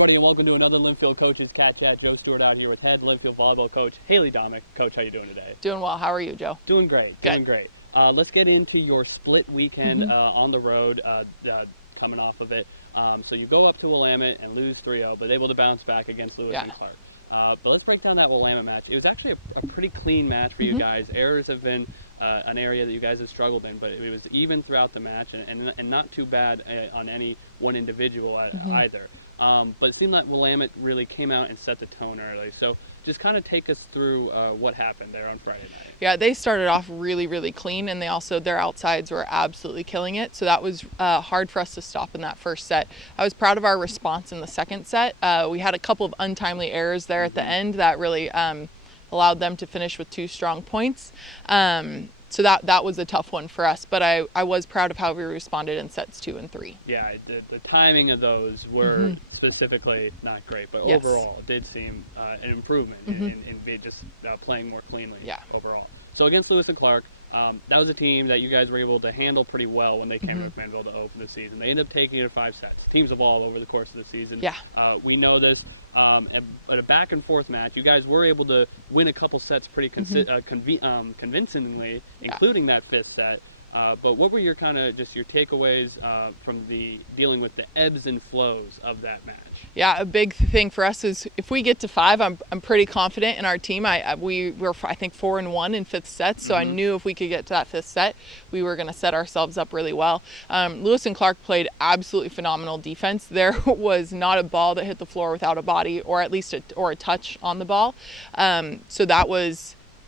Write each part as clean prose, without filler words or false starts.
everybody, and welcome to another Linfield Coaches CatChat. Joe Stewart out here with head Linfield Volleyball coach Haley Domeck. Coach, how you doing today? Doing well. How are you, Joe? Doing great. Good. Doing great. Let's get into your split weekend on the road, coming off of it. So you go up to Willamette and lose 3-0, but able to bounce back against Lewis and Clark. But let's break down that Willamette match. It was actually a pretty clean match for you guys. Errors have been an area that you guys have struggled in, but it was even throughout the match and not too bad on any one individual either. But it seemed like Willamette really came out and set the tone early. So just kind of take us through what happened there on Friday night. Yeah, they started off really, really clean, and their outsides were absolutely killing it. So that was hard for us to stop in that first set. I was proud of our response in the second set. We had a couple of untimely errors there at the end that really allowed them to finish with 2 strong points. So that was a tough one for us, but I was proud of how we responded in sets 2 and 3. Yeah, the timing of those were specifically not great, but overall it did seem an improvement in just playing more cleanly overall. So against Lewis and Clark, that was a team that you guys were able to handle pretty well when they came to McMinnville to open the season. They ended up taking it to 5 sets. Teams evolve over the course of the season. Yeah. We know this. At a back-and-forth match, you guys were able to win a couple sets pretty convincingly, including that 5th set. But what were your your takeaways from dealing with the ebbs and flows of that match? Yeah, a big thing for us is if we get to 5, I'm pretty confident in our team. We were I think 4-1 in 5th sets, so I knew if we could get to that 5th set, we were going to set ourselves up really well. Lewis and Clark played absolutely phenomenal defense. There was not a ball that hit the floor without a body, or at least a touch on the ball. So that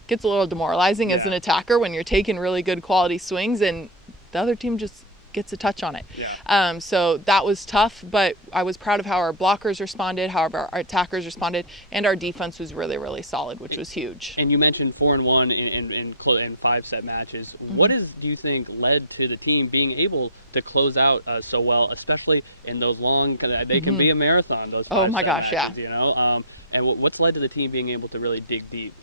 gets a little demoralizing as an attacker when you're taking really good quality swings and the other team just gets a touch on it. So that was tough, but I was proud of how our blockers responded, how our attackers responded, and our defense was really, really solid, which was huge. And you mentioned 4-1 in 5-set matches. What do you think led to the team being able to close out so well, especially in those long, they can be a marathon, those 5-set matches, you know? And what's led to the team being able to really dig deep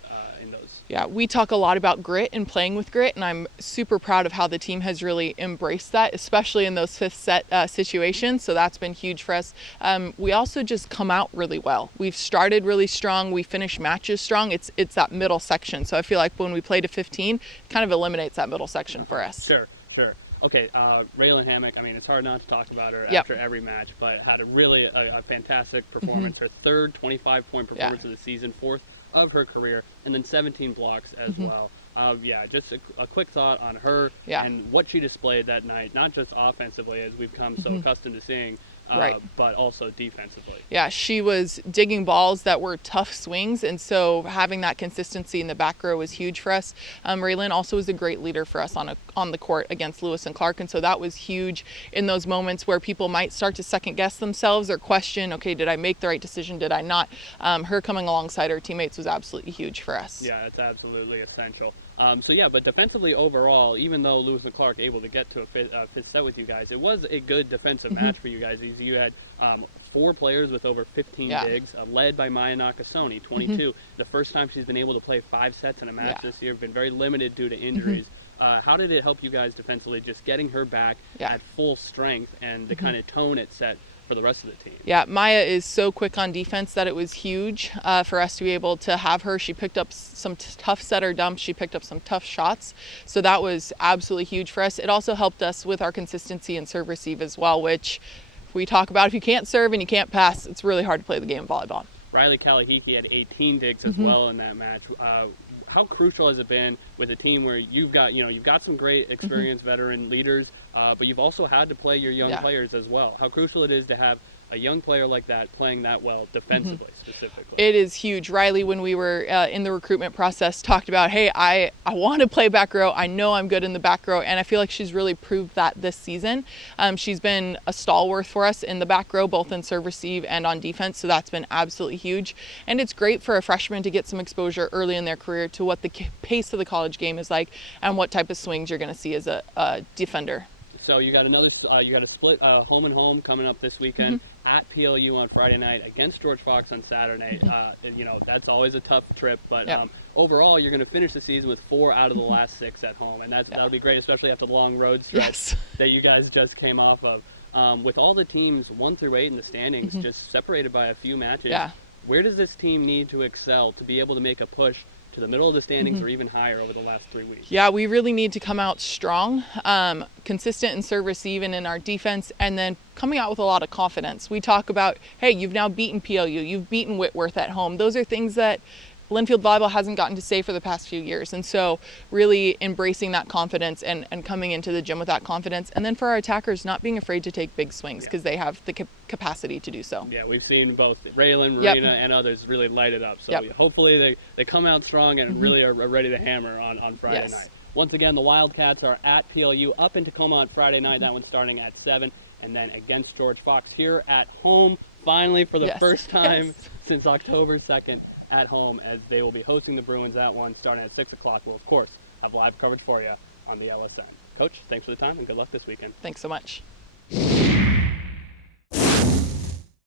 in those? Yeah, we talk a lot about grit and playing with grit, and I'm super proud of how the team has really embraced that, especially in those 5th set situations. So that's been huge for us. We also just come out really well. We've started really strong. We finish matches strong. It's that middle section. So I feel like when we play to 15, it kind of eliminates that middle section for us. Sure. Okay, Raylan Hammock, I mean, it's hard not to talk about her after every match, but had a fantastic performance. Her 3rd 25-point performance of the season, 4th of her career, and then 17 blocks as well. Just a quick thought on her and what she displayed that night, not just offensively, as we've come so accustomed to seeing, but also defensively. Yeah, she was digging balls that were tough swings, and so having that consistency in the back row was huge for us. Raylan also was a great leader for us on the court against Lewis and Clark, and so that was huge in those moments where people might start to second guess themselves or question, okay, did I make the right decision? Did I not? Her coming alongside her teammates was absolutely huge for us. Yeah, it's absolutely essential. But defensively overall, even though Lewis and Clark able to get to a 5th set with you guys, it was a good defensive match for you guys. You had 4 players with over 15 digs, led by Maya Nakasone, 22. The first time she's been able to play 5 sets in a match this year, been very limited due to injuries. How did it help you guys defensively, just getting her back at full strength and the kind of tone it set for the rest of the team? Yeah, Maya is so quick on defense that it was huge for us to be able to have her. She picked up some tough setter dumps. She picked up some tough shots. So that was absolutely huge for us. It also helped us with our consistency in serve receive as well, which we talk about. If you can't serve and you can't pass, it's really hard to play the game of volleyball. Riley Kalahiki had 18 digs as well in that match. How crucial has it been with a team where you've got some great experienced veteran leaders, but you've also had to play your young players as well? How crucial it is to have a young player like that playing that well defensively specifically? It is huge. Riley, when we were in the recruitment process, talked about, hey, I want to play back row. I know I'm good in the back row, and I feel like she's really proved that this season. She's been a stalwart for us in the back row, both in serve receive and on defense, so that's been absolutely huge. And it's great for a freshman to get some exposure early in their career to what the pace of the college game is like and what type of swings you're going to see as a defender. So you got a split home and home coming up this weekend at PLU on Friday night against George Fox on Saturday. That's always a tough trip, but overall you're going to finish the season with 4 out of the last 6 at home, and that'll be great, especially after the long road stretch that you guys just came off of. with all the teams 1 through 8 in the standings just separated by a few matches, where does this team need to excel to be able to make a push to the middle of the standings or even higher over the last 3 weeks? Yeah, we really need to come out strong, consistent in service, even in our defense, and then coming out with a lot of confidence. We talk about, hey, you've now beaten PLU, you've beaten Whitworth at home. Those are things that Linfield Volleyball hasn't gotten to say for the past few years. And so really embracing that confidence and coming into the gym with that confidence. And then for our attackers, not being afraid to take big swings because they have the capacity to do so. Yeah, we've seen both Raylan, Marina, and others really light it up. So hopefully they come out strong and really are ready to hammer on Friday night. Once again, the Wildcats are at PLU up in Tacoma on Friday night. That one's starting at 7. And then against George Fox here at home, finally for the first time since October 2nd. At home, as they will be hosting the Bruins. That one starting at 6 o'clock. We'll, of course, have live coverage for you on the LSN. Coach, thanks for the time and good luck this weekend. Thanks so much.